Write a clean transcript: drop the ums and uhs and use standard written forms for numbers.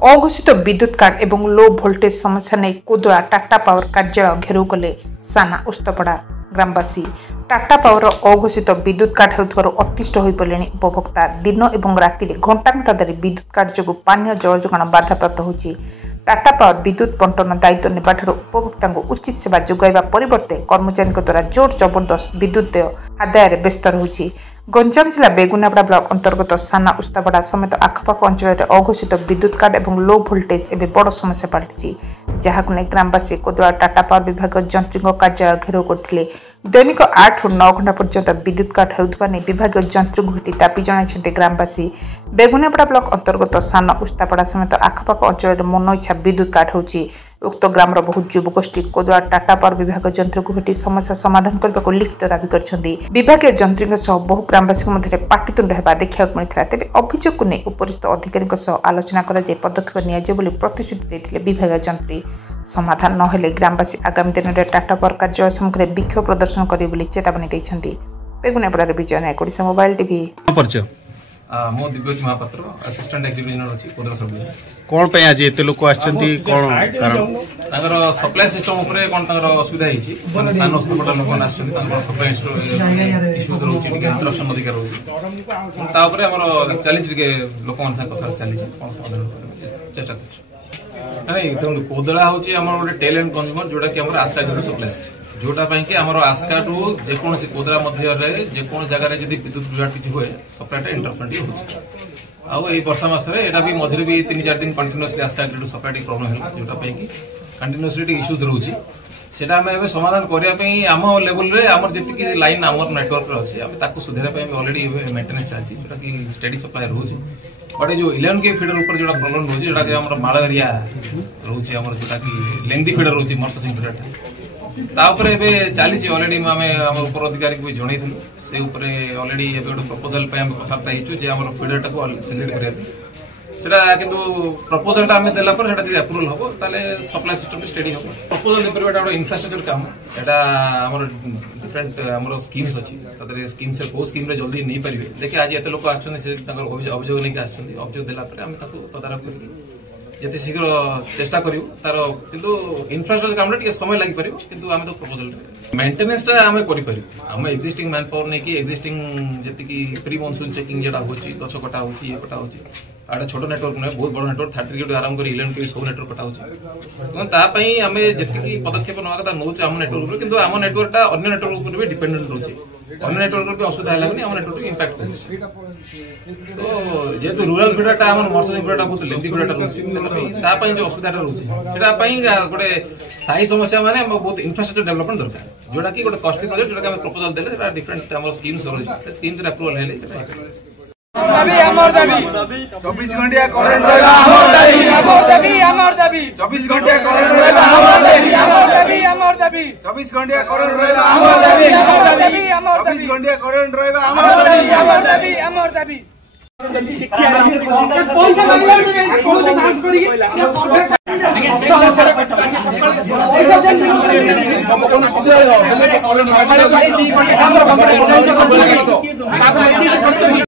अघोषित विद्युत काट एवं लो भोल्टेज समस्या नहीं कोदला टाटा पावर कार्यालय घेराव कले साना उस्तपड़ा ग्रामवासी। टाटा पावर अघोषित विद्युत काट होउथबारु अतिष्ठ होई पड़े उपभोक्ता। दिन एवं राति घंटा घंटा धरी विद्युत काट जो पानीय जल जोगाण बाधाप्राप्त होछि। टाटा पावर विद्युत बंटन दायित्व नेबा ठारू उपभोक्ता उचित सेवा जोगाइबा परिवर्ते कर्मचारी द्वारा जोर जबरदस्त विद्युत देय आदाय व्यस्त रहुछि। गंजाम जिला बेगुनापड़ा ब्लॉक अंतर्गत साना उस्तापड़ा समेत आखपाख अंचल में अघोषित विद्युत काट एवं लो भोल्टेज एवं बड़ समस्या पलटि जहां नहीं ग्रामवासी कोदला टाटा पावर विभाग जंत्रिक कार्यालय घेराव करते। दैनिक 8 ରୁ 9 घंटा पर्यंत विद्युत काट होउथबा नै विभाग जंत्रिक भेटी दाबी जणाइछन्ते ग्रामवासी। बेगुनापड़ा ब्लॉक अंतर्गत साना उस्तापड़ा समेत आखपाख अंचल में मन इच्छा विद्युत काट होउछि। उक्त ग्रामर बहुत युवगोष्ठी कोदला टाटा पावर विभाग जंत्रिक भेटी समस्या समाधान करने को लिखित दाबी करछन्ती। विभाग जंत्रिक सह बहु ग्रामवासी मध्य पाटितुंड हेबा देखा मिलता। तेज अभियोग को नहीं उपरिस्थ अधिकारी आलोचना कर पदक्षेप नि प्रतिश्रुति देते विभाग जंत्री। समाधान नहेले ग्रामवासी आगामी दिन में टाटा पावर कार्यालय सम्मुखें विक्षोभ प्रदर्शन करेंगे चेतावनी देते। बेगुनापड़ा विजय नायक ओडिशा मोबाइल टीवी। मो दिव्योज महापात्र असिस्टेंट एक्जीक्यूटिव अछि कोदला सब कोन पे आज एते लोक आछंती कोन कारण तागर सप्लाई सिस्टम ऊपर कोन तागर असुविधा हिची सानो हॉस्पिटल लोक आछंती तागर सप्लाई इशू रहउची कि इंटरप्शन अधिकार रहउची ता ऊपर हमर चैलेंज के लोक मन सा कथा चली छै कोन समाधान करे चेष्टा करछ। नै तो कोदला होची हमर गोटे टेल एंड कंज्यूमर जोटा कि हमर आस्का जो सप्लाई जोटा कि आमर आस्का टू जेकोसी कोदला मध्य जेको जगह जब विद्युत विभाग हुए सप्लाईटा इंटरफेरेंट हो वर्षा मसरे यहाँ भी मझे भी 3-4 दिन कंटिन्यूअसली आस्का ग्रिड सप्लाई प्रोब्लेम है जोटा कि कंटिन्यूअसली इश्यूज रोचे से समाधान करने आम लेवल रे आमर जी लाइन आमर नेटवर्क अच्छी आम सुधारे ऑलरेडी मेंटेनेंस चलती जोटा कि स्टेडी सप्लाई रोचे बट जो 11 के फीडर ऊपर जो प्रोब्लेम रोचे जोटा कि माल एरिया रोचे जोटा कि लेंथी फीडर रोचे मर्सिंग फीडर चली ऑलरेडी उपर अधिकारी को जन से ऑलरेडी गोटे प्रपोजल कथबार्ता हो फीडर टाक सिलेक्ट करा कि प्रपोजल देला अप्रूवल हम ताले सप्लाई सिस्टम स्टेडी हम प्रपोजल गोटे इंफ्रास्ट्रक्चर काम यहाँ डिफरेंट आम स्कीम्स अच्छी स्कीम से कौ स्कीम जल्दी नहीं पारे देखिए आज एत लोक अभियोग नहीं अभियोग देला तदारख कर जिते शीघ्र चेष्टा करूँ तार किंतु इंफ्रास्ट्रक्चर काम समय लगी पार किंतु आम तो प्रपोजल मेंटेनेंस आम कर एक्जिस्टिंग मैन पावर नहीं एक्जिस्टिंग जी प्री मॉनसून चेकिंग जो गछ कटा हो आड़े छोट नेटवर्क नुहे बहुत बड़ नेटवर्क 33 के आरंभ कर 11 के सब नेटवर्क कटा होती आम जी पदक्षेप ना कथा नौ आम नेटवर्क किंतु आम नेटवर्कटा अन्य नेटवर्क भी डिपेंडेंट रोचे अन्य नेटवर्क भी असुविधा है आम नेटवर्क इंपैक्ट तो जेहेतु रूरल फीडरटा आम मर्सिंग फीडरटा बहुत लेंथी फीडरटा रोचे जो असुविधा रोचे गोटे स्थायी समस्या माने बहुत इंफ्रास्ट्रक्चर डेवलपमेंट दरकार जोटा कि गोटे कॉस्टली प्रोजेक्ट जोटा प्रपोजल देले डिफरेंट आम स्कीम्स स्कीम्स अप्रूवल है 24 घंटिया करंट रहला हमर दाबी 24 घंटिया करंट रहला हमर दाबी 24 घंटिया करंट रहला हमर दाबी 24 घंटिया करंट रहला हमर दाबी पैसा मांगला कोन डांस करी कोन सुविधा है करंट